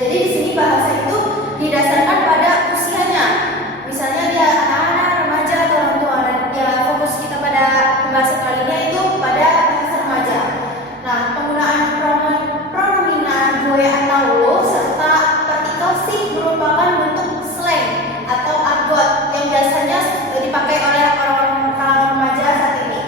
jadi di sini bahasa itu didasarkan pada usianya. Misalnya dia anak-anak, remaja atau orang tua. Dan ya fokus kita pada pembahasan kali ini itu pada bahasa remaja. Nah, penggunaan pronominan gue atau lo serta partikel sih merupakan bentuk slang atau argot yang biasanya dipakai oleh orang-orang kalangan remaja saat ini.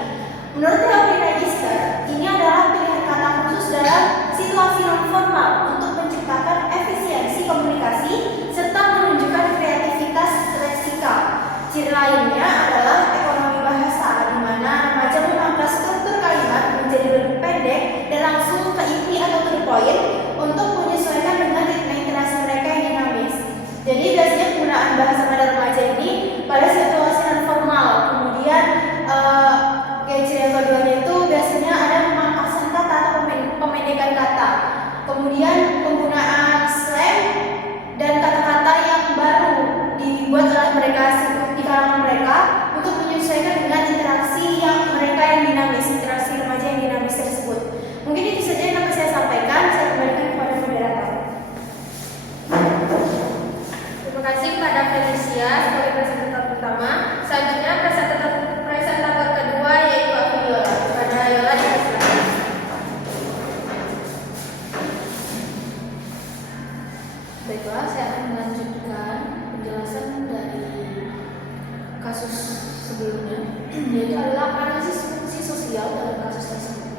Menurut teori register, ini adalah pilihan kata khusus dalam situasi non formal untuk menciptakan efisiensi komunikasi serta menunjukkan kreativitas leksikal. Ciri lainnya adalah ekonomi bahasa, di mana remaja memangkas struktur kalimat menjadi lebih pendek dan langsung ke inti atau to the point untuk menyesuaikan dengan ritme interaksi mereka yang dinamis. Jadi biasanya penggunaan bahasa pada remaja ini pada situasi non formal. Kemudian ciri yang keduanya itu biasanya ada pemangkasan kata atau pemendekan kata. Kemudian penggunaan slang dan kata-kata yang baru dibuat oleh mereka di kalangan mereka untuk menyesuaikan dengan interaksi yang mereka yang dinamis, interaksi remaja yang dinamis tersebut. Mungkin itu saja yang dapat saya sampaikan. Saya kembalikan kepada moderator. Terima kasih kepada Felicia sebagai presentator pertama. Selanjutnya presentator kedua yaitu Aviola. Kepada Yola dipersilakan. Baiklah, saya akan melanjutkan penjelasan dari kasus sebelumnya, yaitu adalah analisis fungsi sosial dalam kasus tersebut.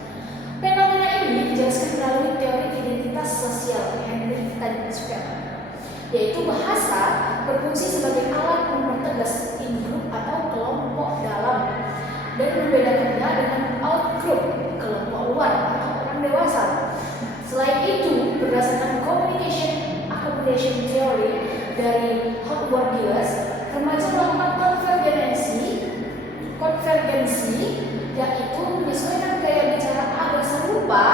Fenomena ini dijelaskan melalui teori identitas sosial Henry Tansfeld, yaitu bahasa berfungsi sebagai alat mempertegas in-group atau kelompok dalam dan membedakannya dengan out-group, kelompok luar atau orang dewasa. Selain itu, berdasarkan communication accommodation theory dari Howard Gillis, remaja melakukan konvergensi, yaitu menyesuaikan gaya bicara agar serupa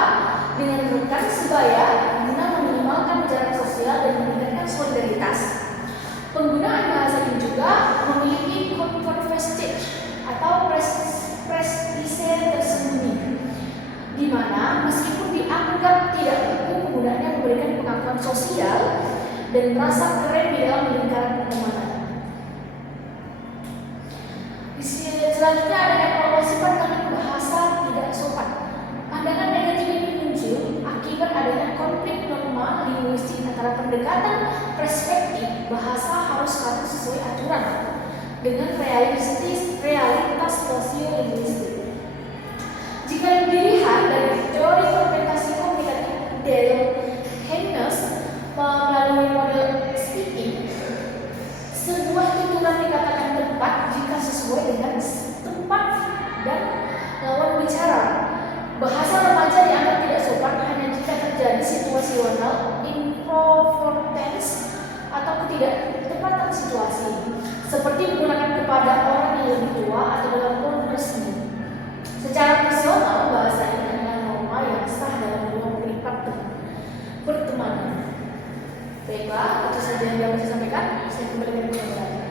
dengan rekan sebaya guna meminimalkan jarak sosial dan meningkatkan solidaritas. Penggunaan bahasa ini juga memiliki comfort vestige atau prestise tersembunyi, di mana meskipun dianggap tidak baku, penggunaannya memberikan pengakuan sosial dan rasa keren di dalam lingkaran pertemanan. Selanjutnya ada evaluasi pandangan bahasa tidak sopan. Pandangan negatif ini muncul akibat adanya konflik norma linguistik antara pendekatan perspektif bahasa harus selalu sesuai aturan dengan realitas sosiolinguistik. Jika dilihat dari teori interpretasi komunikatif Dale Haynes melalui model speaking, sebuah tuturan dikatakan tepat jika sesuai dengan tempat dan lawan bicara. Bahasa remaja dianggap tidak sopan hanya jika terjadi situasional improportance atau ketidaktepatan situasi, seperti menggunakan kepada orang yang lebih tua atau dalam tone resmi. Secara personal, bahasa ini adalah norma yang sah dalam ruang privat pertemanan. Baiklah, itu saja yang dapat saya sampaikan. Saya kembalikan ke moderator.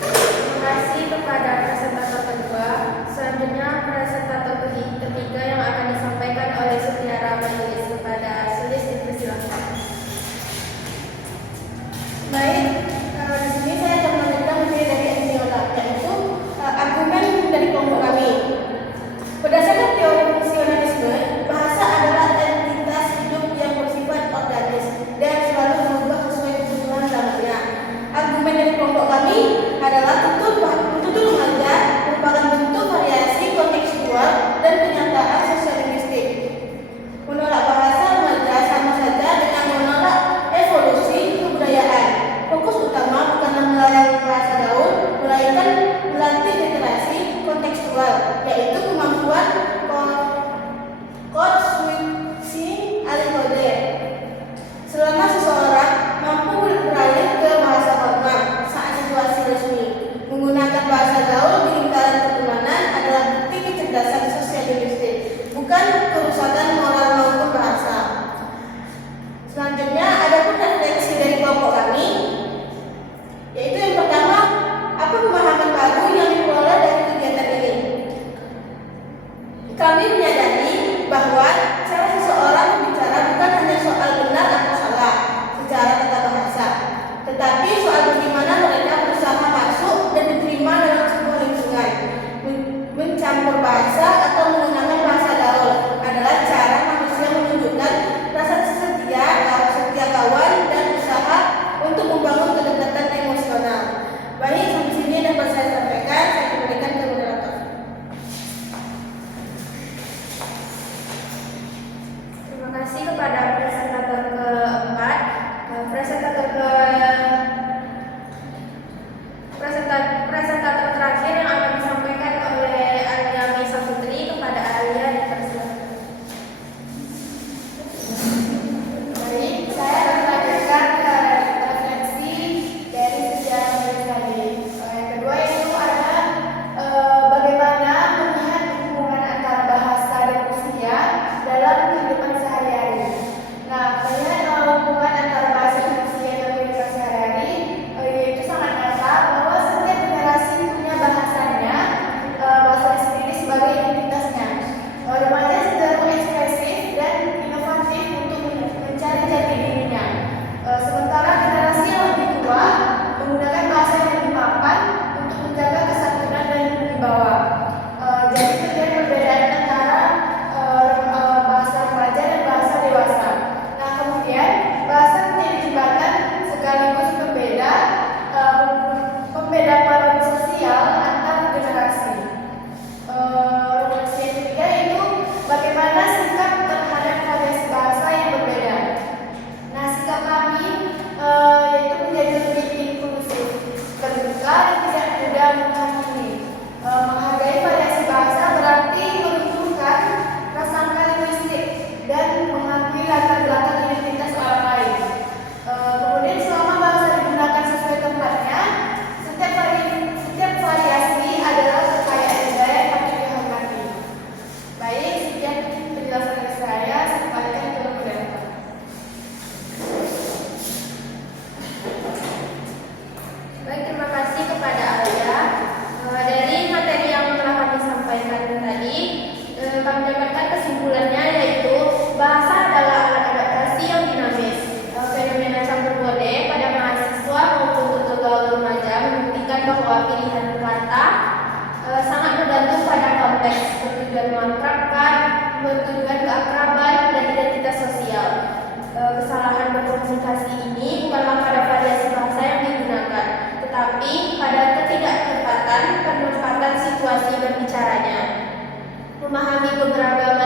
Terima kasih kepada presentator kedua. Selanjutnya presentator ketiga yang akan disampaikan oleh Sutiara Majelis. Kepada Sulis dipersilakan. Baik, di sini saya akan melanjutkan materi dari Aviola, yaitu argumen dari kelompok kami. Berdasarkan teori fungsionalisme, bahasa adalah entitas hidup yang bersifat organis dan selalu berubah sesuai berbeda peran sosial antar generasi. Refleksi yang ketiga itu bagaimana sikap terhadap variasi bahasa yang berbeda. Nah, sikap kami yaitu menjadi lebih inklusif, terbuka dan tidak mudah menghakimi. Menghargai variasi bahasa berarti menunjukkan prasangka linguistik dan mengakui latar belakang identitas orang lain. Kemudian selama bahasa digunakan sesuai tempatnya, setiap variasi adalah kekayaan budaya yang patut dihormati. Baik, sekian penjelasan dari saya kembalikan ke moderator. Baik, terima kasih kepada Alia. Dari materi yang telah kami sampaikan tadi, kami dapatkan kesimpulannya yaitu bahasa adalah alat adaptasi yang dinamis. Fenomena campur budaya pada mahasiswa maupun tutor remaja membuktikan bahwa pilihan kata sangat bergantung pada konteks, bertujuan mengakrabkan, bertujuan keakraban dan identitas sosial. Kesalahan berkomunikasi ini bukanlah pada variasi bahasa yang digunakan, tetapi pada ketidaktepatan penempatan situasi berbicaranya. Memahami keberagaman